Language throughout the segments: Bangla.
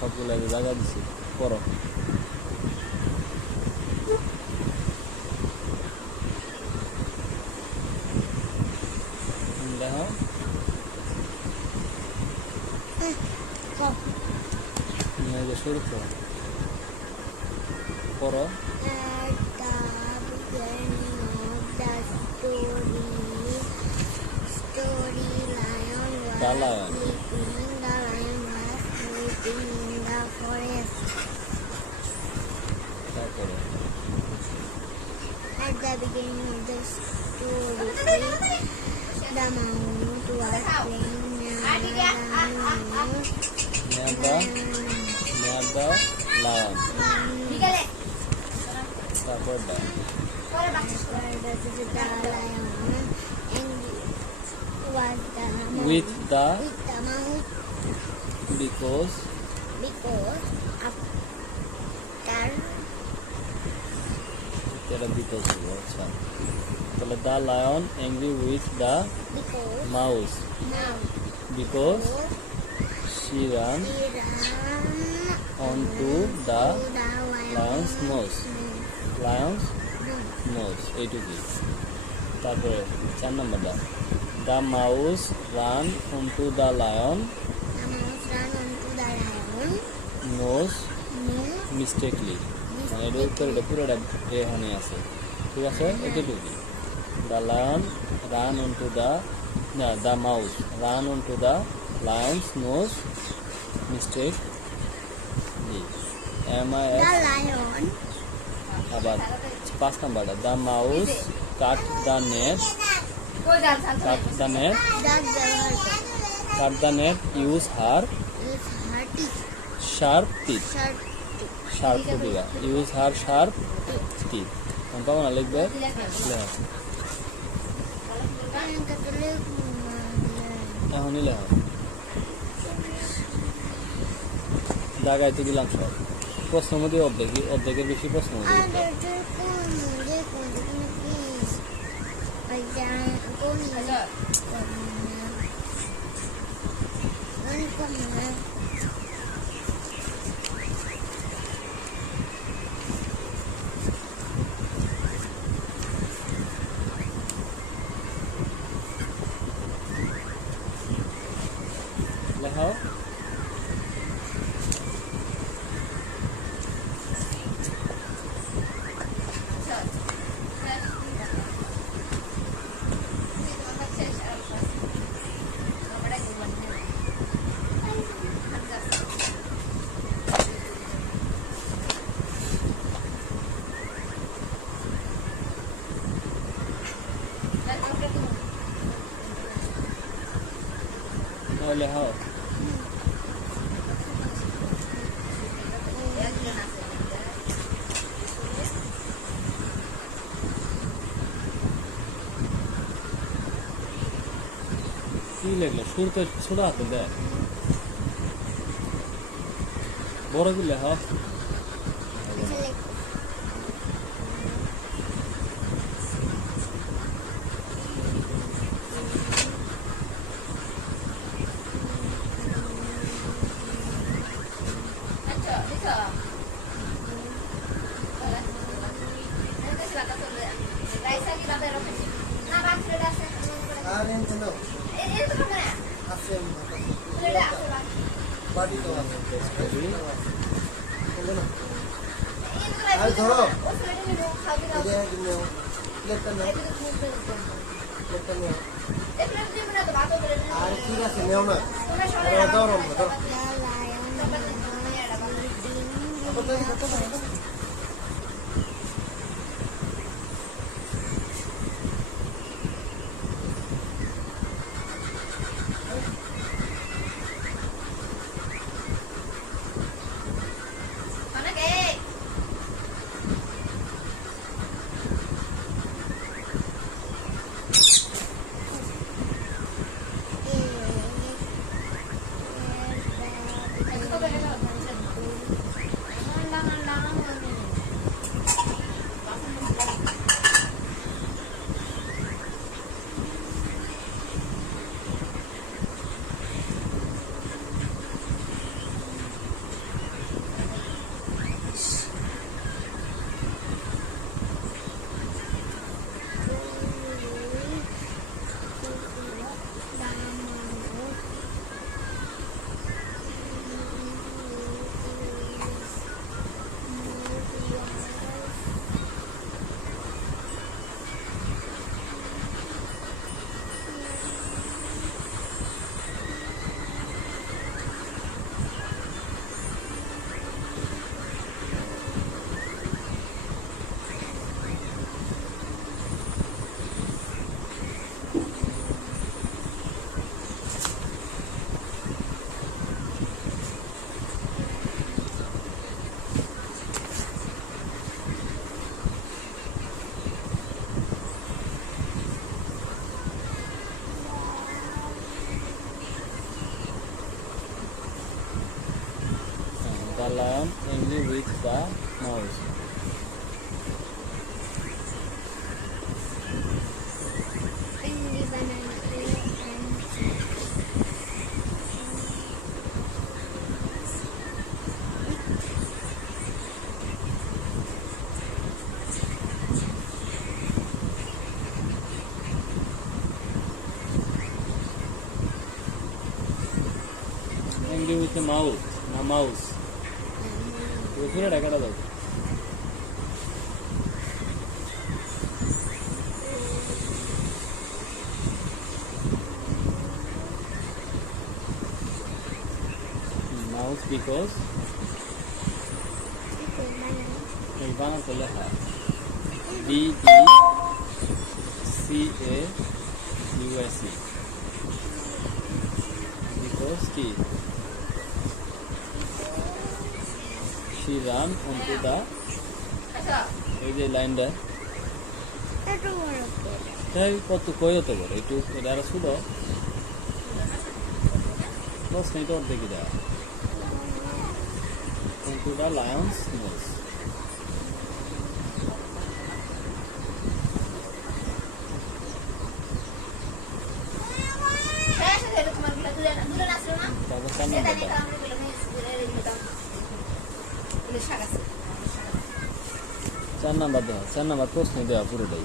সবগুলো জায়গা দিছি করো দেখো শুরু করো The lion. At the beginning of the story, the mouse was playing near the lion. The lion and with the mouse because the lion angry with the mouse because she ran onto the lion's nose. এইটুকুই তারপরে 4 নম্বরটা the mouse ran onto the lion nose mistakenly মানে এর উত্তরটা পুরোটা এখানে আছে ঠিক আছে এটুকুই the lion ran onto the mouse ran onto the lion's nose mistakenly the lion আবার 5 নম্বরটা the mouse cut the net use her sharp teeth use her sharp teeth পাবো না লিখবে এখনই লেখো জায়গায় দিলাম সব প্রশ্ন মধ্যে অর্ধেকের বেশি প্রশ্ন লেখাও লেখাও কি লেখলো শুরুতে ছোট হাতে দেয় বড় কি লেখা আর এনতে নাও আছে বাড়ি তো আছে আর ধরো এই যে নাও প্লেটটা নাও প্লেটটা নাও আর ঠিক আছে নেও না দাও রম দাও The lion angry with the mouse. Angry banana Angry with the mouse. Na mouse. ঘুরে ডাকাটা দাও mouse because এই বানাতে লেখা BECAUSE because কি she ran onto the এই যে লাইনটা এত বড় তাই কত কই হতে পারে একটু এটা আর শুধু বস নেই তো দেখি দা onto the lion's nose তারপর সামনে দাও 4 নাম্বার দেওয়া 4 নাম্বার প্রশ্ন দেওয়া পুরোটাই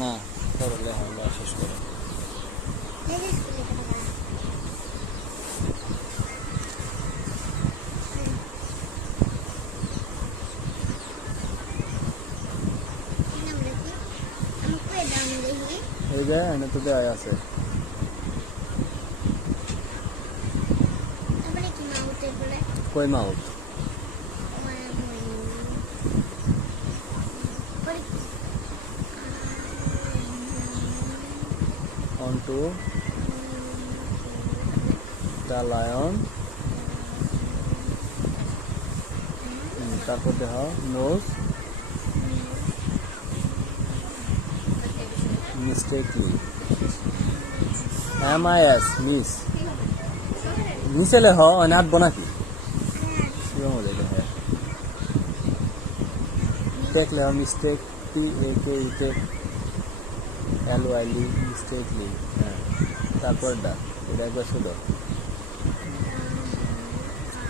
না করলে আমরা শেষ করে এই যে এনে তো দেওয়া আছে কই মাউথ onto দ্য লায়ন, তারপর দেখ নোজ মিস্টেকলি, MIS মিস নিচে লেখ নাটবো নাকি টেক লেখ মিস্টেক TAKE LYLE মিস্টেকলি। হ্যাঁ, তারপর দা এটা একবার শুধু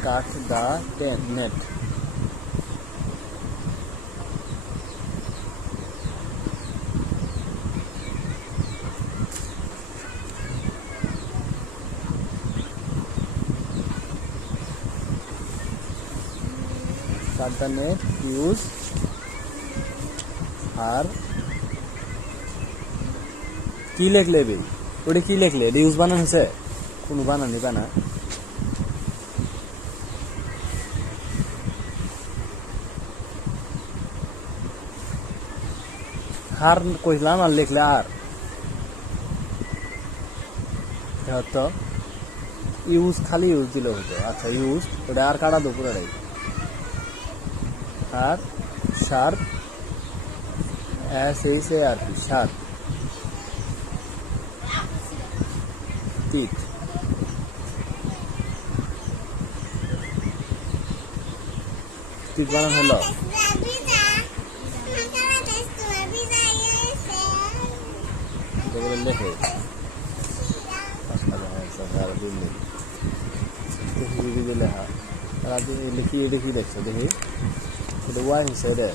cut the net, cut the net, use আর কি লেখলে বে ওটা কি লেখলে? এটা ইউজ বানান হয়েছে? কোনো বানান নিবা না। হার কইলাম আর লিখলে আর তো ইউজ খালি ইউজ দিলে হতো। আচ্ছা ইউজ ওটা আর কাটা দো পুরোটাই। আর sharp SHARP sharp, teeth teeth বানান হলো লেখে লেখা লিখি এটা কি দেখছো দেখি এটা ওয়াই হয়েছে এটা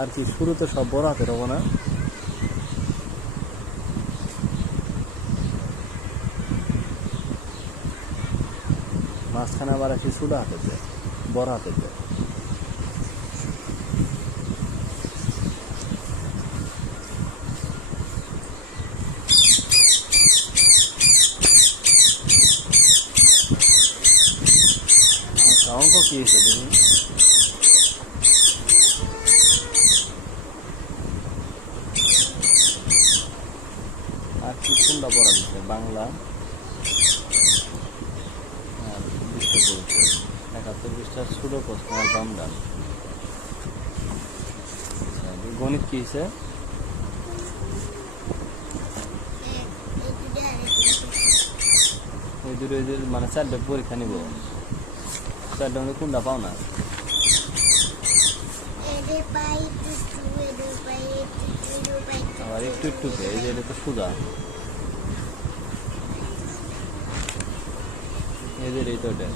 আর কি শুরুতে সব বড় হাতের হবো না? মাঝখানে আবার একটি ছোট হাতের যায়, বড় হাতের যায়। আচ্ছা অঙ্ক কি হয়েছে দেখুন? আর কি কোনটা পড়া দিচ্ছে? বাংলা বিশ্ব পরিচয় 71 পৃষ্ঠার ছোট প্রশ্ন আর বাম ডান। গণিত কি হয়েছে? ওই দুটো মানে 4টা পরীক্ষা নিব, 4টা মধ্যে কোনটা পাও না? আবার একটু একটু এই যে এটা তো সোজা, এদের এই তো এটা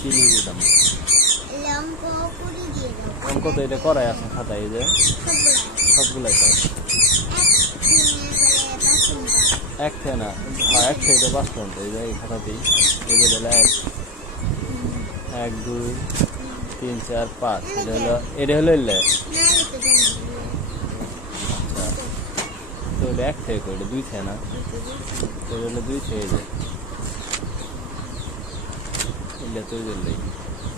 কি লিখে দিতাম অঙ্ক তো এটা করাই আছে খাতায়, এই যে সবগুলাই তো এক থেকে না, হ্যাঁ এক থেকে 5 পর্যন্ত এই যে এই খাতাতেই এই যে 1 2 3 4 5 এটা হলো এলে তো এটা 1 থেকে এটা 2 থেকে না, তো এটা হলো 2 থেকে যায় এলে তো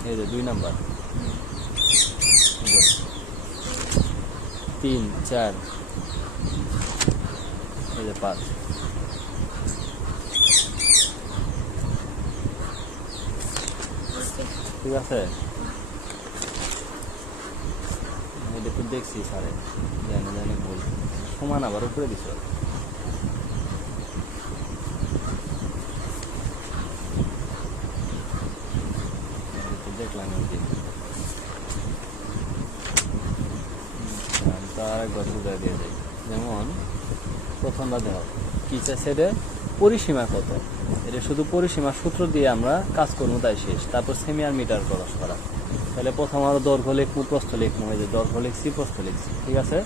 এই যে 2 নাম্বার 3 4 এই যে 5 ঠিক আছে। এটা তো দেখছি স্যারে জানে বল সমান আবার উপরে দিছ দেখলাম তার একবার বুঝাই দিয়ে যায়। যেমন প্রথমটা দেখ কি চাইছে রে পরিসীমা কত, এটা শুধু পরিসীমার সূত্র দিয়ে আমরা কাজ করবো তাই শেষ। তারপর সেমি আর মিটার খরচ করা, তাহলে প্রথম আরো দৈর্ঘ্য লিখবো প্রস্থ লিখবো, এই যে দৈর্ঘ্য লিখছি প্রস্থ লিখছি, ঠিক আছে।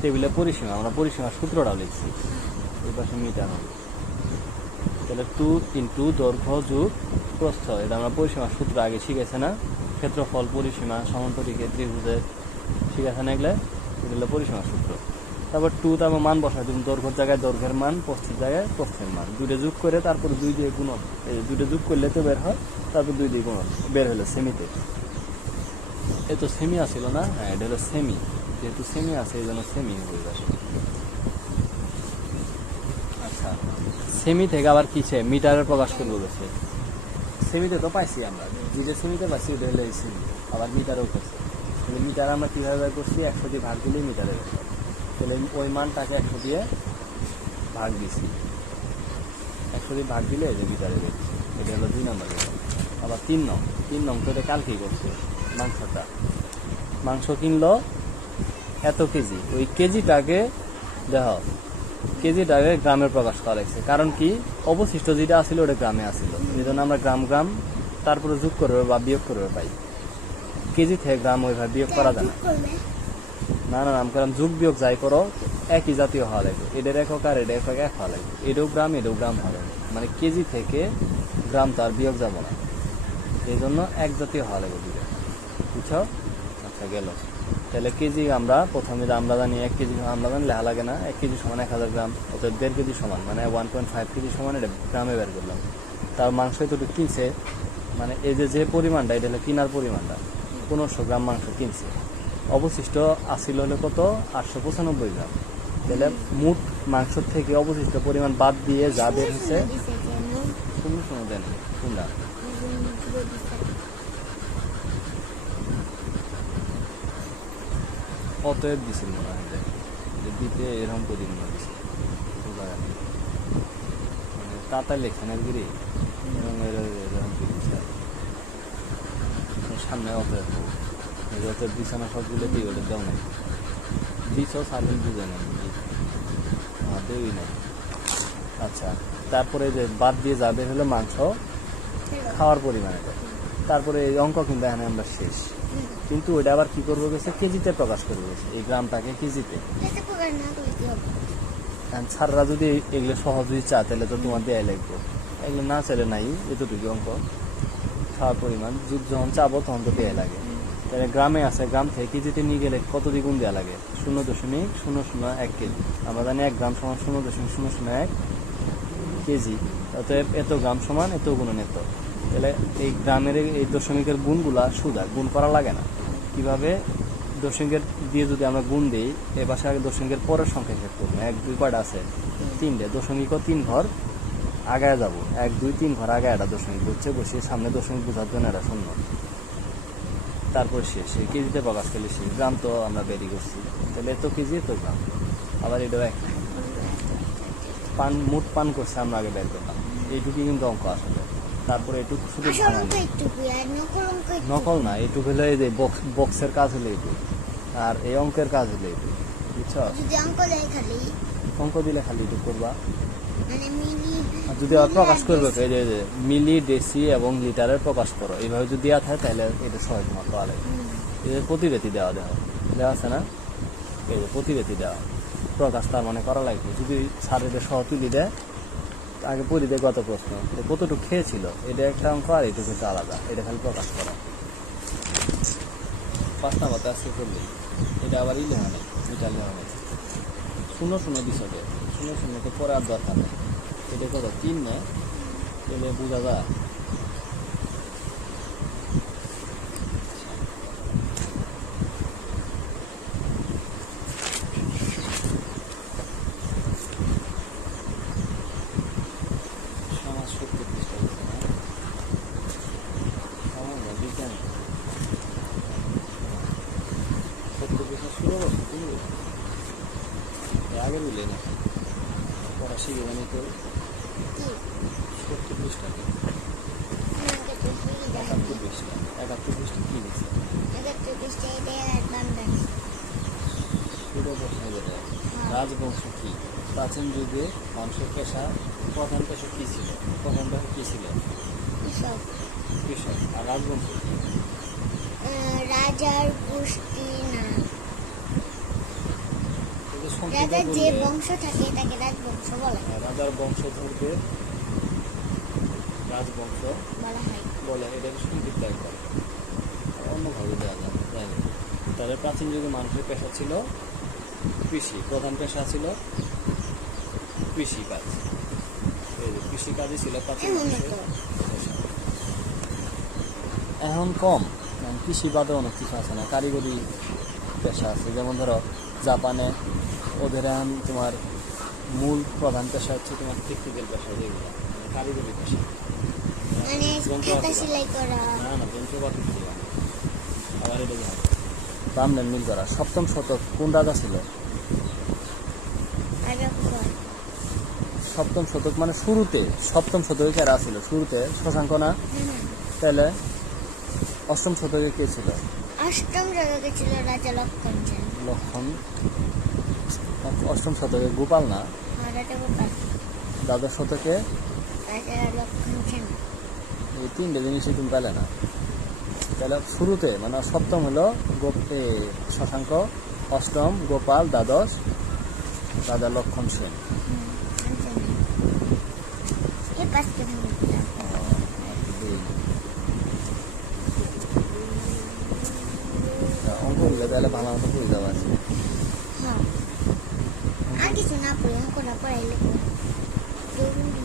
টেবিলে পরিসীমা আমরা পরিসীমার সূত্রটাও লিখছি, এই পাশে মিটার হবে, তাহলে 2 × দৈর্ঘ্য যোগ প্রস্থ, এটা আমরা পরিসীমার সূত্র আগে শিখেছে না, ক্ষেত্রফল পরিসীমা সমান্তরিকে ত্রিভুজের, ঠিক আছে না, এগুলো হলো পরিসীমার সূত্র। তারপর 2 তারপর মান বসাই তুমি দৈর্ঘ্যের জায়গায় দৈর্ঘ্যের মান, প্রস্থের জায়গায় প্রস্থের মান, দুটো যোগ করে তারপর 2 দিয়ে গুণন, এই দুটো যোগ করলে তো বের হয়, তারপর 2 দিয়ে গুণন বের হলো সেমিতে। এ তো সেমি আসছিল না, হ্যাঁ এটা হলো সেমি, যেহেতু সেমি আছে এই জন্য সেমি হয়ে যাবে। আচ্ছা, সেমি থেকে আবার কিসে মিটারে প্রকাশ করবো গেছে, সেমিতে তো পাইছি আমরা, যে সেমিতে পাইছি ওটা হলো এই সেমি, আবার মিটারেও করছে। তাহলে মিটার আমরা কীভাবে বের করছি, 100 দিয়ে ভাগ দিলেই মিটারে বের হয়। তাহলে ওই মানটাকে 100 দিয়ে ভাগ দিছি, 100 দিয়ে ভাগ দিলে এই যে মিটারে বেরোচ্ছে। এটা হলো 2 নম্বর। আবার 3 নং তো এটা কালকেই করছে। মাংস কিনলো এত কেজি, ওই কেজিটাকে দেখো, কেজিটাকে গ্রামে প্রকাশ করা লাগছে। কারণ কি, অবশিষ্ট যেটা আসছিল ওটা গ্রামে আসছিল, এই জন্য আমরা গ্রাম তারপরে যোগ করবে বা বিয়োগ করবে পাই। কেজি থেকে গ্রাম ওইভাবে বিয়োগ করা যায় না। না নামকরণ যোগ বিয়োগ যাই করো একই জাতীয় হওয়া লাগবে, এদের একক আর এটা একক এক হওয়া লাগবে, এটাও গ্রাম হওয়া লাগবে। মানে কেজি থেকে গ্রাম তো আর বিয়োগ যাবো না, এই জন্য এক জাতীয় হওয়া লাগবে দুটো, বুঝছো? আচ্ছা গেল। তাহলে কেজি আমরা প্রথমে আমরা জানি 1 কেজি আমরা জানি লেখা লাগে না, 1 কেজি সমান 1000 গ্রাম, অর্থাৎ 1.5 কেজি সমান মানে 1.5 কেজি সমান, এটা গ্রামে বের করলাম। তার মাংস এতটুকু কিনছে, মানে এই যে পরিমাণটা এটা হলো কিনার পরিমাণটা, 1500 গ্রাম মাংস কিনছে, অবশিষ্ট আসছিল হলো কত, 895 গ্রাম। তাহলে মোট মাংস থেকে অবশিষ্ট পরিমাণ বাদ দিয়ে যা বের হচ্ছে, শূন্য দেন কোনটা, অতএব দিছিল মনে হয়, যে দিতে এরকম করে মনে দিছে, মানে তাতার লেখানের গিরি এরকম করে দিচ্ছে। সামনে অতএব অতএব দিছে না, সবগুলো দিয়ে ওটা দেও নাই, দিছ সার্ভিস বুঝে নেই, দেওই নাই। আচ্ছা, তারপরে যে বাদ দিয়ে যাবে হলো মাংস খাওয়ার পরিমাণে, তারপরে এই অঙ্ক কিন্তু এখানে আমরা শেষ। কিন্তু ওইটা আবার কি করবো গেছে, কেজিতে প্রকাশ করবো গেছে, এই গ্রামটাকে কেজিতে। ছাড়রা যদি এগুলো সহজ যদি চা, তাহলে তো তোমার দেয়াই লাগবে, এগুলো না চাইলে নাই, এতটুকু অঙ্ক খাওয়ার পরিমাণ যখন চাবো তখন তো দেয়া লাগে। তাহলে গ্রামে আছে, গ্রাম থেকে কেজিতে নিয়ে গেলে কত দ্বিগুণ দেওয়া লাগে, 0.001 কেজি। আমরা জানি 1 গ্রাম সমান 0.001 কেজি, অতএব এত গ্রাম সমান এত গুণন এত। তাহলে এই গ্রামের এই দশমিকের গুণগুলা সুদা গুণ করা লাগে না। কিভাবে, দশমিকের দিয়ে যদি আমরা গুণ দিই, এ পাশে আগে দশমিকের পরের সংখ্যা হিসেব করবো, 1 2 কয়টা আছে, 3টে, দশমিকও 3 ঘর আগায় যাবো, 1 2 3 ঘর আগে একটা দশমিক বুঝছে, বসে সামনে দশমিক বোঝার জন্য এটা শূন্য, তারপর শেষ কেজিতে প্রকাশ করলে শেষ। গ্রাম তো আমরা বেরি করছি, তাহলে এত কেজি এত গ্রাম। আবার এটাও এক মোট পান করছে আমরা আগে বের করলাম, এইটুকুই কিন্তু অঙ্ক আসলে। তারপরে এটুকু শুধু নকল না, এইটুকু হলে এই যে বক্সের কাজ হলে এইটুকু, আর এই অঙ্কের কাজ হলে এইটুকু, বুঝছো? অঙ্ক দিলে খালি এইটুকু করবা, আর যদি আবার প্রকাশ করবে এই যে মিলি ডেসি এবং লিটারের প্রকাশ করো, এইভাবে যদি দেওয়া থাকে তাহলে এটা সহজ মতো পাওয়া লাগে। এই যে প্রতিবেদী দেওয়া আছে না, এই যে প্রতিবেদী দেওয়া প্রকাশ, তার মানে করা লাগবে। যদি স্যারেদের সহ তুলি দেয়, আগে পড়ি দেয় গত প্রশ্ন কতটুকু খেয়েছিল, এটা একটা অঙ্ক, আর এইটুকু হচ্ছে আলাদা, এটা খালি প্রকাশ করা। 5 নাম্বারটা আজকে করলে এটা আবার লেখা নেই, মিটার লেখা নেই, 0 দিচ্ছে, 0 তো পরে আর দরকার নেই। এটা কত 3 নেয়, তাহলে বোঝা যায়। সমাজ 70 পৃষ্ঠা দিচ্ছে না, আমার না বিজ্ঞান 70 পৃষ্ঠা শুরু করছে, তুমি আগে বুঝলে না পড়া শিখে মানে তো 70 পৃষ্ঠা 71 পৃষ্ঠা কি দিচ্ছে, রাজবংশ কি, প্রাচীন যুগে মানুষের পেশা, প্রধান পেশা কি ছিল, প্রধান পেশা কি ছিল, কৃষক। আর রাজবংশ কি, রাজার গোষ্ঠী না, রাজার যে বংশ থাকে তাকে রাজবংশ বলে। রাজার বংশধরদের রাজবংশ বলে, এটা সংক্ষিপ্ত করে, অন্যভাবে দেওয়া যায়। তাহলে প্রাচীন যুগে মানুষের পেশা ছিল কৃষি, প্রধান পেশা ছিল কৃষিকাজ, কৃষিকাজই ছিল প্রাচীন মানুষের পেশা। এখন কম, কৃষি বাদে অনেক কিছু আছে না, কারিগরি পেশা আছে। যেমন ধরো জাপানে ওদের এখন তোমার মূল প্রধান পেশা হচ্ছে তোমার টেকনিক্যাল পেশা, যেগুলো মানে কারিগরি পেশা। মানে খাতা সেলাই করা। না না, যন্ত্রপাতি ছিল। আবার এটা দেখো বামলেন মিল করা। সপ্তম শতক কোন রাজা ছিল? আরবগণ। সপ্তম শতক মানে শুরুতে, সপ্তম শতকে কারা ছিল? শুরুতে শশাঙ্ক না? তাহলে অষ্টম শতকে কে ছিল? অষ্টম শতকে ছিল রাজা লক্ষণ সেন। লক্ষণ। অষ্টম শতকে গোপাল না? রাজা গোপাল। দ্বাদশ শতকে রাজা লক্ষণ সেন। এই তিনটে জিনিসই তুমি পেলে না। তাহলে শুরুতে মানে সপ্তম হলো শশাঙ্ক, অষ্টম গোপাল, দ্বাদশ রাজা লক্ষণ সেন। এই পাঁচটা ভেঙে দিলাম। অঙ্কগুলো তাহলে ভালো মতো পড়ে যাওয়া আছে। হ্যাঁ, আর কিছু না পড়ে অঙ্কটা পড়াইলে জরুরি।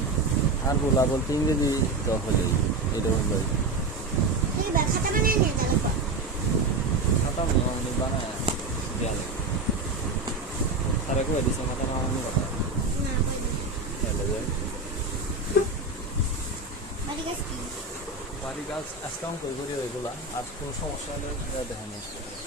আর বলা বলতে ইংরেজি তো হলেই, এটা হলোই। তুই খাতা বানিয়ে নিয়ে তাহলে কর। খাতা মোটামুটি বানায় দেওয়া লাগে। তারা করে দিচ্ছে খাতা বানানোর কথা। না পারি। তাহলে যে বাড়ি গাছ কি? বাড়ি গাছ আজকে অঙ্ক করি ওইগুলা, আর কোনো সমস্যা হলে দেখা নিয়ে আসতে পারে।